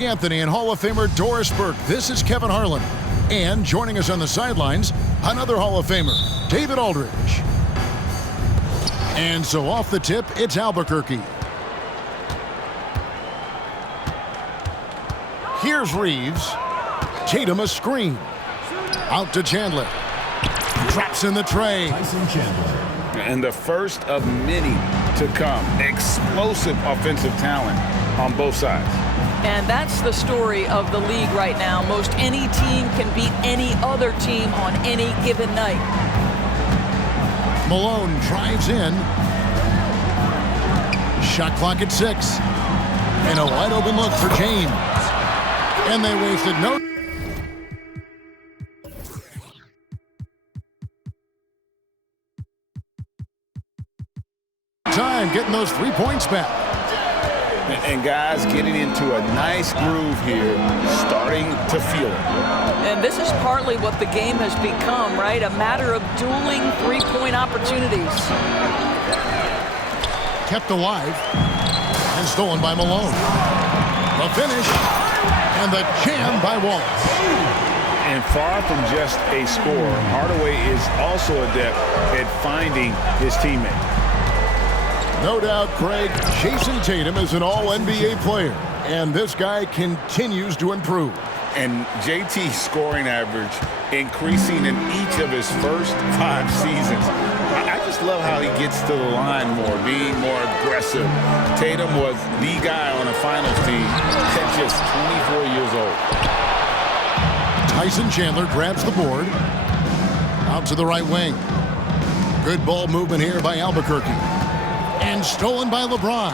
Anthony and Hall of Famer Doris Burke. This is Kevin Harlan. And joining us on the sidelines, another Hall of Famer, David Aldridge. And so off the tip, it's Albuquerque. Here's Reeves. Tatum a screen. Out to Chandler. Drops in the tray. Tyson Chandler. And the first of many to come. Explosive offensive talent on both sides. And that's the story of the league right now. Most any team can beat any other team on any given night. Malone drives in. Shot clock at 6. And a wide open look for James. And they wasted no time getting those 3 points back. And guys getting into a nice groove here, starting to feel it. And this is partly what the game has become, right? A matter of dueling three-point opportunities. Kept alive and stolen by Malone. The finish and the jam by Wallace. And far from just a scorer, Hardaway is also adept at finding his teammate. No doubt, Craig, Jason Tatum is an all-NBA player, and this guy continues to improve. And JT's scoring average increasing in each of his first 5 seasons. I just love how he gets to the line more, being more aggressive. Tatum was the guy on a finals team at just 24 years old. Tyson Chandler grabs the board. Out to the right wing. Good ball movement here by Albuquerque. And stolen by LeBron.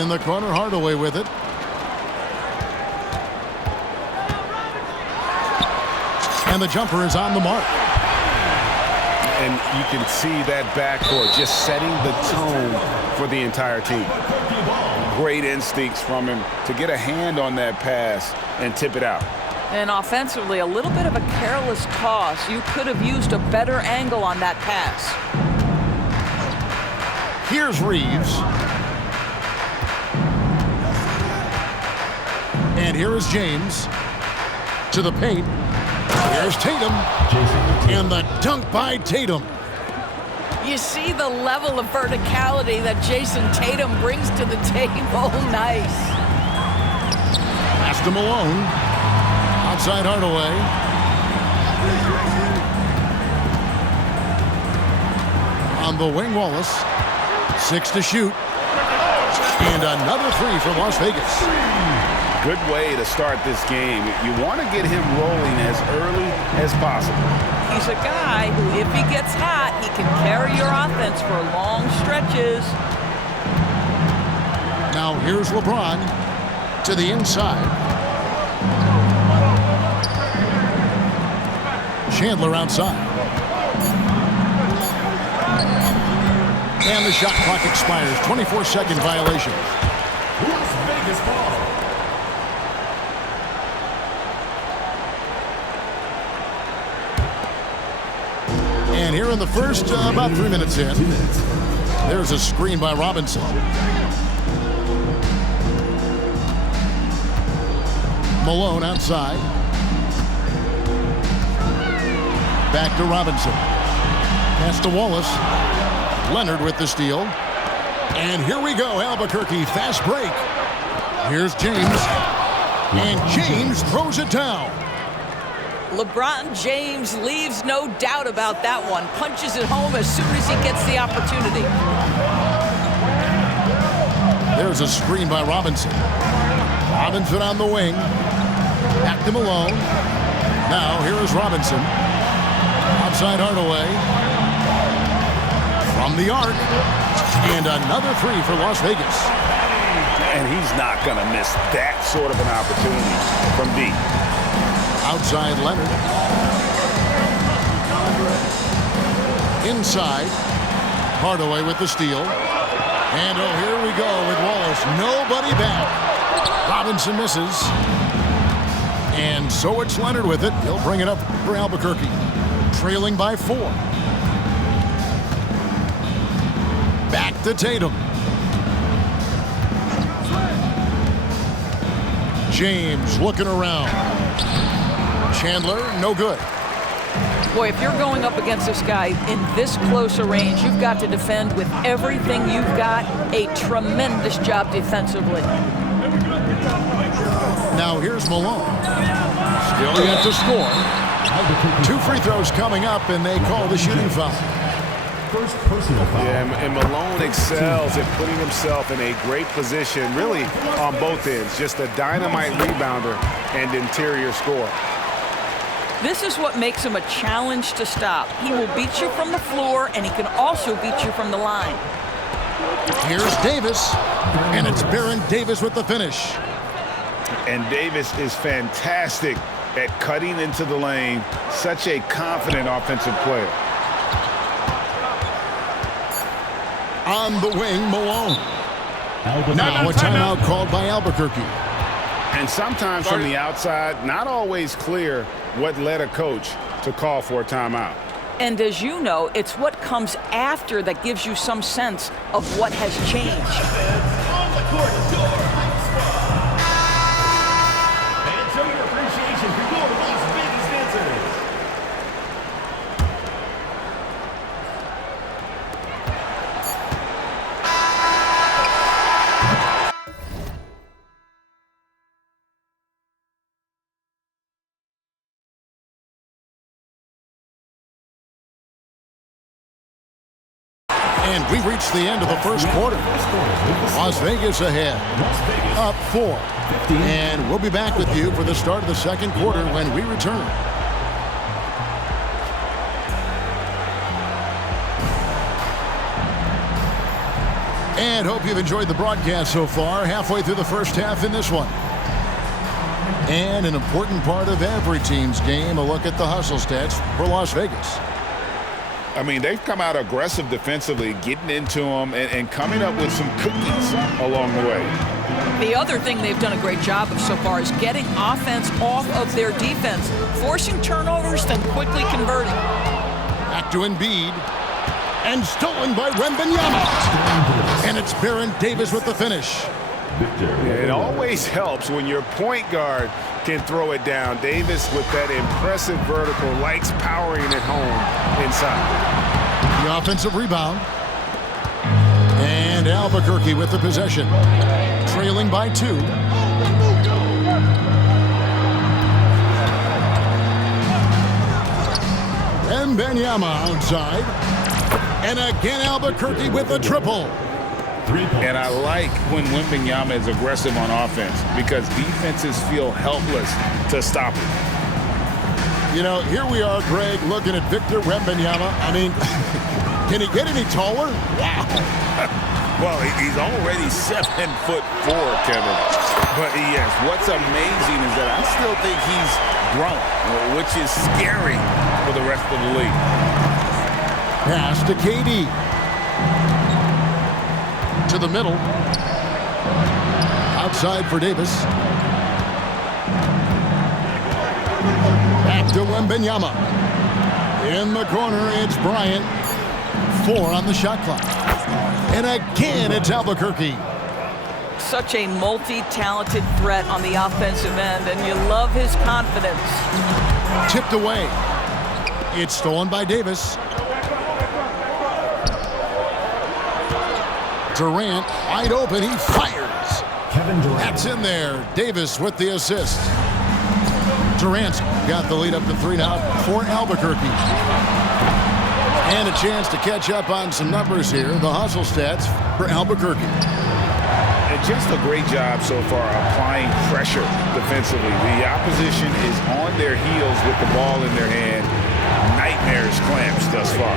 In the corner, Hardaway with it. And the jumper is on the mark. And you can see that backcourt just setting the tone for the entire team. Great instincts from him to get a hand on that pass and tip it out. And offensively, a little bit of a careless toss. You could have used a better angle on that pass. Here's Reeves. And here is James. To the paint. Here's Tatum. And the dunk by Tatum. You see the level of verticality that Jason Tatum brings to the table. Nice. Pass to Malone. Outside Hardaway. On the wing, Wallace. 6 to shoot. And another 3 for Las Vegas. Good way to start this game. You want to get him rolling as early as possible. He's a guy who, if he gets hot, he can carry your offense for long stretches. Now here's LeBron to the inside. Chandler outside. And the shot clock expires. 24-second violation. Las Vegas ball. And here in the first, about 3 minutes in, there's a screen by Robinson. Malone outside. Back to Robinson. Pass to Wallace. Leonard with the steal. And here we go, Albuquerque, fast break. Here's James. And James throws it down. LeBron James leaves no doubt about that one. Punches it home as soon as he gets the opportunity. There's a screen by Robinson. Robinson on the wing. Back to Malone. Now here is Robinson. Outside Hardaway. From the arc. And another 3 for Las Vegas. And he's not going to miss that sort of an opportunity from deep. Outside Leonard. Inside. Hardaway with the steal. And oh, here we go with Wallace. Nobody back. Robinson misses. And so it's Leonard with it. He'll bring it up for Albuquerque. Trailing by 4. Back to Tatum. James looking around. Chandler, no good. Boy, if you're going up against this guy in this close a range, you've got to defend with everything you've got. A tremendous job defensively. Now here's Malone. Still yet to score. 2 free throws coming up, and they call the shooting foul. First personal foul. Yeah, and Malone excels at putting himself in a great position, really on both ends. Just a dynamite rebounder and interior scorer. This is what makes him a challenge to stop. He will beat you from the floor, and he can also beat you from the line. Here's Davis, and it's Baron Davis with the finish. And Davis is fantastic at cutting into the lane. Such a confident offensive player. On the wing, Malone. Now a timeout called by Albuquerque. And sometimes from the outside, not always clear what led a coach to call for a timeout. And as you know, it's what comes after that gives you some sense of what has changed. On the court, your and show your appreciation for your Las Vegas dancers. And we reached the end of the first quarter. Las Vegas ahead, up 4. And we'll be back with you for the start of the second quarter when we return. And hope you've enjoyed the broadcast so far, halfway through the first half in this one. And an important part of every team's game, a look at the hustle stats for Las Vegas. I mean, they've come out aggressive defensively, getting into them and coming up with some cookies along the way. The other thing they've done a great job of so far is getting offense off of their defense, forcing turnovers, then quickly converting. Back to Embiid. And stolen by Wembanyama. And it's Baron Davis with the finish. It always helps when your point guard can throw it down. Davis with that impressive vertical, likes powering it home inside. The offensive rebound. And Albuquerque with the possession. Trailing by 2. Wembanyama outside. And again Albuquerque with a triple. And I like when Wembanyama is aggressive on offense because defenses feel helpless to stop him. You know, here we are, Greg, looking at Victor Wembanyama. I mean, can he get any taller? Wow. Well, he's already 7'4", Kevin. But yes, what's amazing is that I still think he's grown, which is scary for the rest of the league. Pass to KD. To the middle. Outside for Davis. Back to Wembanyama. In the corner, it's Bryant. 4 on the shot clock. And again, it's Albuquerque. Such a multi-talented threat on the offensive end, and you love his confidence. Tipped away. It's stolen by Davis. Durant, wide open, he fires. Kevin Durant. That's in there. Davis with the assist. Durant's got the lead up to 3 now for Albuquerque. And a chance to catch up on some numbers here. The hustle stats for Albuquerque. And just a great job so far applying pressure defensively. The opposition is on their heels with the ball in their hand. Nightmares clamps thus far.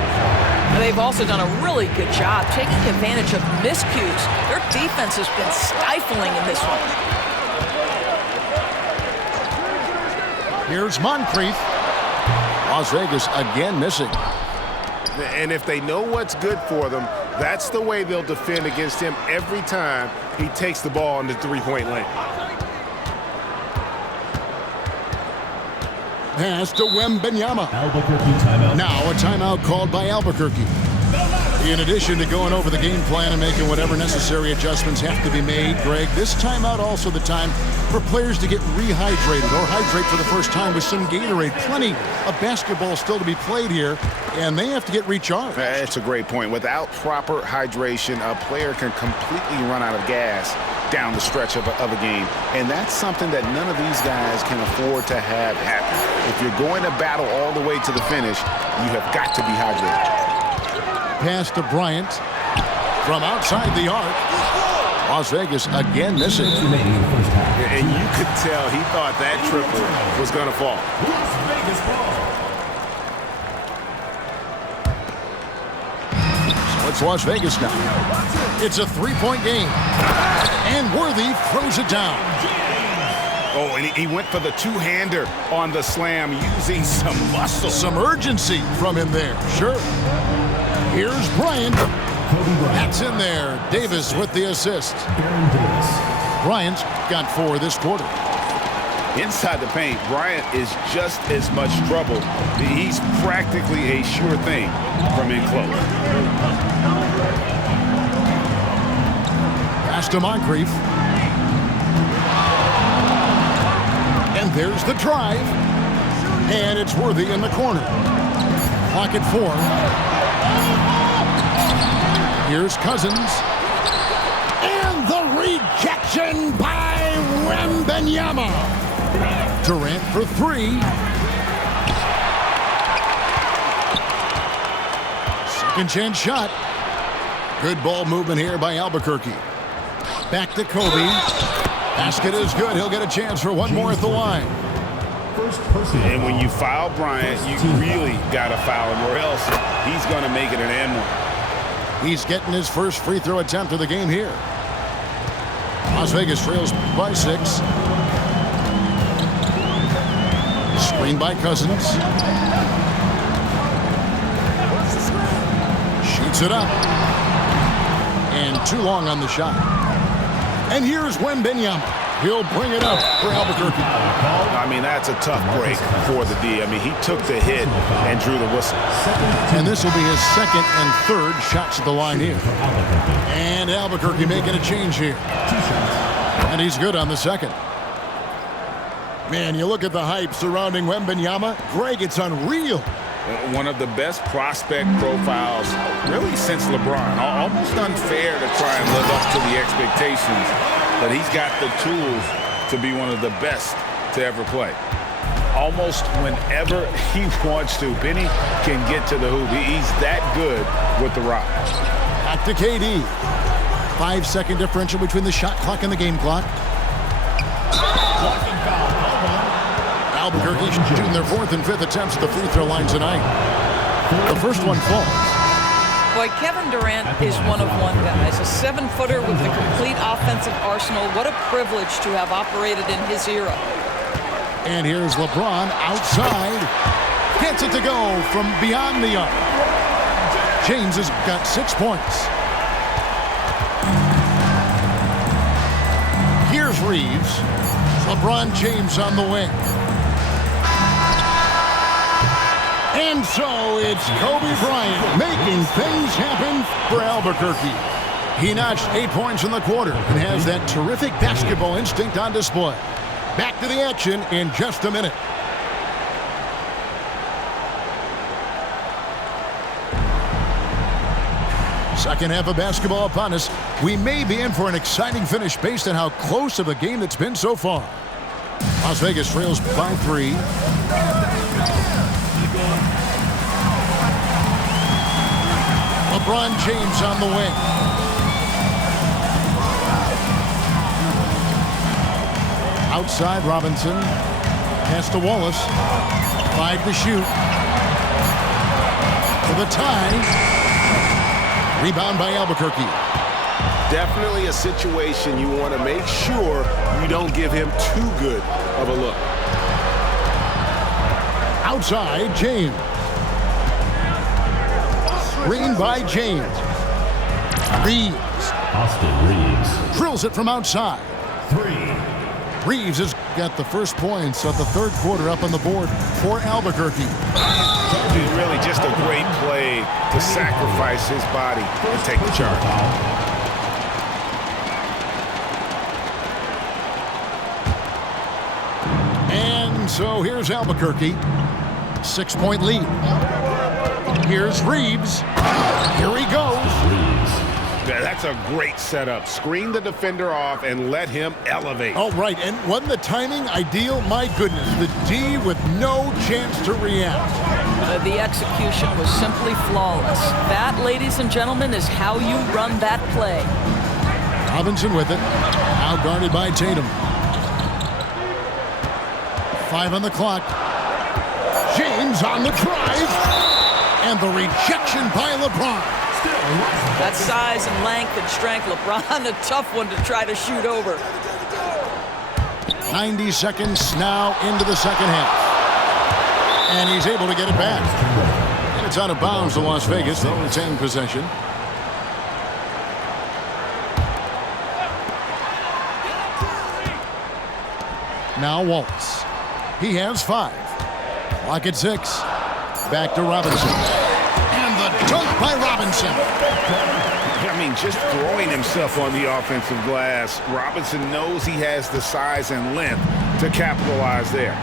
And they've also done a really good job taking advantage of miscues. Their defense has been stifling in this one. Here's Moncrief. Las Vegas again missing. And if they know what's good for them, that's the way they'll defend against him every time he takes the ball in the three-point lane. Pass to Wembanyama. Albuquerque timeout. Now a timeout called by Albuquerque. In addition to going over the game plan and making whatever necessary adjustments have to be made, Greg, this timeout also the time for players to get rehydrated or hydrate for the first time with some Gatorade. Plenty of basketball still to be played here, and they have to get recharged. That's a great point. Without proper hydration, a player can completely run out of gas down the stretch of a game. And that's something that none of these guys can afford to have happen. If you're going to battle all the way to the finish, you have got to be hydrated. Pass to Bryant from outside the arc. Las Vegas again missing. And you could tell he thought that triple was going to fall. Las Vegas ball. So it's Las Vegas now. It's a three-point game. And Worthy throws it down. Oh, and he went for the two-hander on the slam using some muscle. Some urgency from him there. Sure. Here's Bryant. That's in there. Davis with the assist. Bryant's got 4 this quarter. Inside the paint, Bryant is just as much trouble. He's practically a sure thing from in close. Pass to Moncrief. And there's the drive. And it's Worthy in the corner. Clock at 4. Here's Cousins. And the rejection by Wembanyama. Durant for 3. Second chance shot. Good ball movement here by Albuquerque. Back to Kobe. Basket is good. He'll get a chance for one more at the line. And when you foul Bryant, you really got to foul him, or else he's going to make it an and one. He's getting his first free throw attempt of the game here. Las Vegas trails by 6. Screen by Cousins. Shoots it up. And too long on the shot. And here's Wembanyama. He'll bring it up for Albuquerque. I mean, that's a tough break for the D. I mean, he took the hit and drew the whistle. And this will be his second and third shots at the line here. And Albuquerque making a change here. And he's good on the second. Man, you look at the hype surrounding Wembanyama. Greg, it's unreal. One of the best prospect profiles really since LeBron. Almost unfair to try and live up to the expectations, but he's got the tools to be one of the best to ever play. Almost whenever he wants to, Benny can get to the hoop. He's that good with the rock. Back to KD. 5-second differential between the shot clock and the game clock. Albuquerque shooting their 4th and 5th attempts at the free throw line tonight. The first one falls. Boy, Kevin Durant is one of one, guys. A 7-footer with the complete offensive arsenal. What a privilege to have operated in his era. And here's LeBron outside. Gets it to go from beyond the arc. James has got 6 points. Here's Reeves. LeBron James on the wing. And so it's Kobe Bryant making things happen for Albuquerque. He notched 8 points in the quarter and has that terrific basketball instinct on display. Back to the action in just a minute. Second half of basketball upon us. We may be in for an exciting finish based on how close of a game it's been so far. Las Vegas trails by 3. LeBron James on the wing. Outside Robinson. Pass to Wallace. 5 to shoot. For the tie. Rebound by Albuquerque. Definitely a situation you want to make sure you don't give him too good of a look. Outside, James. Screen by James. Reeves. Austin Reeves. Drills it from outside. 3. Reeves has got the first points of the third quarter up on the board for Albuquerque. Dude, really just a great play to sacrifice his body and take the charge. And so here's Albuquerque. 6-point lead. Here's Reeves. Here he goes. Yeah, that's a great setup. Screen the defender off and let him elevate. All right, and wasn't the timing ideal? My goodness, the D with no chance to react. The execution was simply flawless. That, ladies and gentlemen, is how you run that play. Robinson with it. Now guarded by Tatum. 5 on the clock. James on the drive. And the rejection by LeBron. That size and length and strength, LeBron, a tough one to try to shoot over. 90 seconds now into the second half. And he's able to get it back. And it's out of bounds to Las Vegas. They'll retain possession. Now Waltz. He has 5. Clock at 6. Back to Robinson. And the dunk by Robinson. I mean, just throwing himself on the offensive glass. Robinson knows he has the size and length to capitalize there.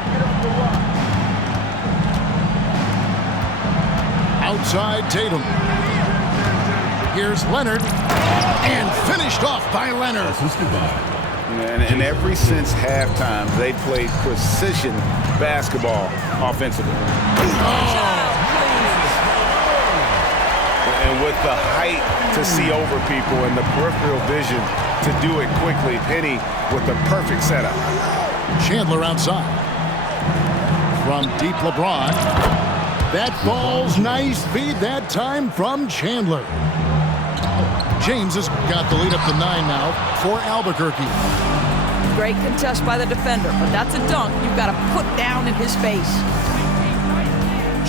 Outside Tatum. Here's Leonard. And finished off by Leonard. And ever since halftime, they played precision basketball offensively. And with the height to see over people and the peripheral vision to do it quickly, Penny with the perfect setup. Chandler outside. From deep LeBron. That ball's nice feed that time from Chandler. James has got the lead up to 9 now for Albuquerque. Great contest by the defender, but that's a dunk you've got to put down in his face.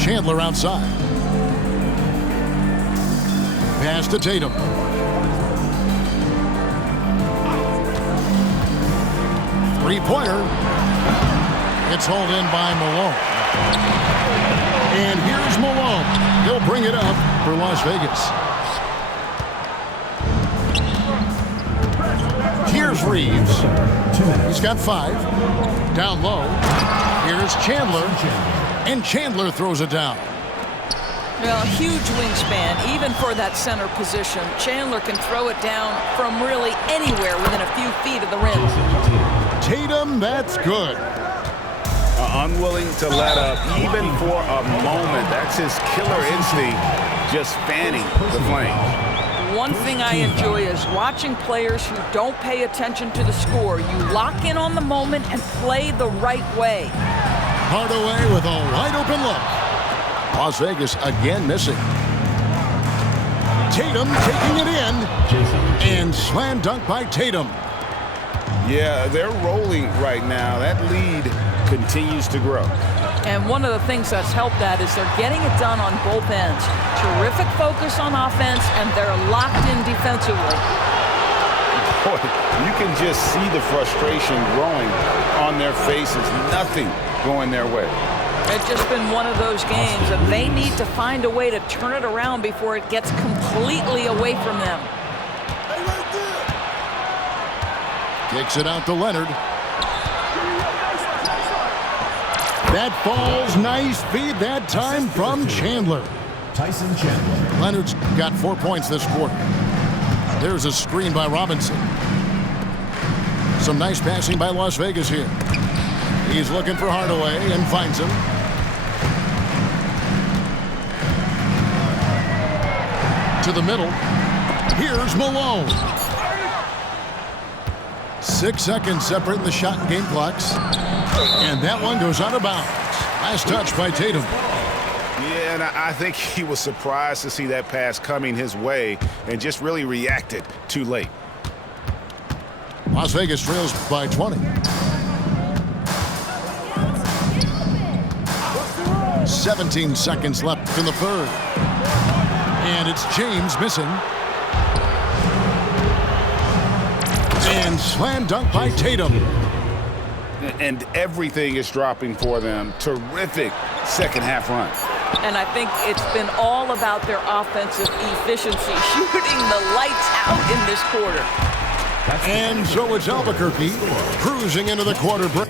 Chandler outside. Pass to Tatum. Three-pointer. It's hauled in by Malone. And here's Malone. He'll bring it up for Las Vegas. Here's Reeves. He's got 5. Down low. Here's Chandler. And Chandler throws it down. Well, huge wingspan, even for that center position. Chandler can throw it down from really anywhere within a few feet of the rim. Tatum, that's good. Unwilling to let up even for a moment. That's his killer instinct, just fanning the flame. One thing I enjoy is watching players who don't pay attention to the score. You lock in on the moment and play the right way. Hardaway with a wide-open look. Las Vegas again missing. Tatum taking it in. And slam dunk by Tatum. Yeah, they're rolling right now. That lead continues to grow. And one of the things that's helped that is they're getting it done on both ends. Terrific focus on offense, and they're locked in defensively. Boy, you can just see the frustration growing on their faces. Nothing going their way. It's just been one of those games, and they need to find a way to turn it around before it gets completely away from them. Kicks it out to Leonard. That ball's nice feed that time from Chandler. Tyson Chandler. Leonard's got 4 points this quarter. There's a screen by Robinson. Some nice passing by Las Vegas here. He's looking for Hardaway and finds him. To the middle. Here's Malone. 6 seconds separating the shot and game clocks. And that one goes out of bounds. Last touch by Tatum. Yeah, and I think he was surprised to see that pass coming his way and just really reacted too late. Las Vegas trails by 20. 17 seconds left in the third. And it's James missing. And slam dunk by Tatum. And everything is dropping for them. Terrific second half run. And I think it's been all about their offensive efficiency, shooting the lights out in this quarter. And so it's Albuquerque cruising into the quarter break.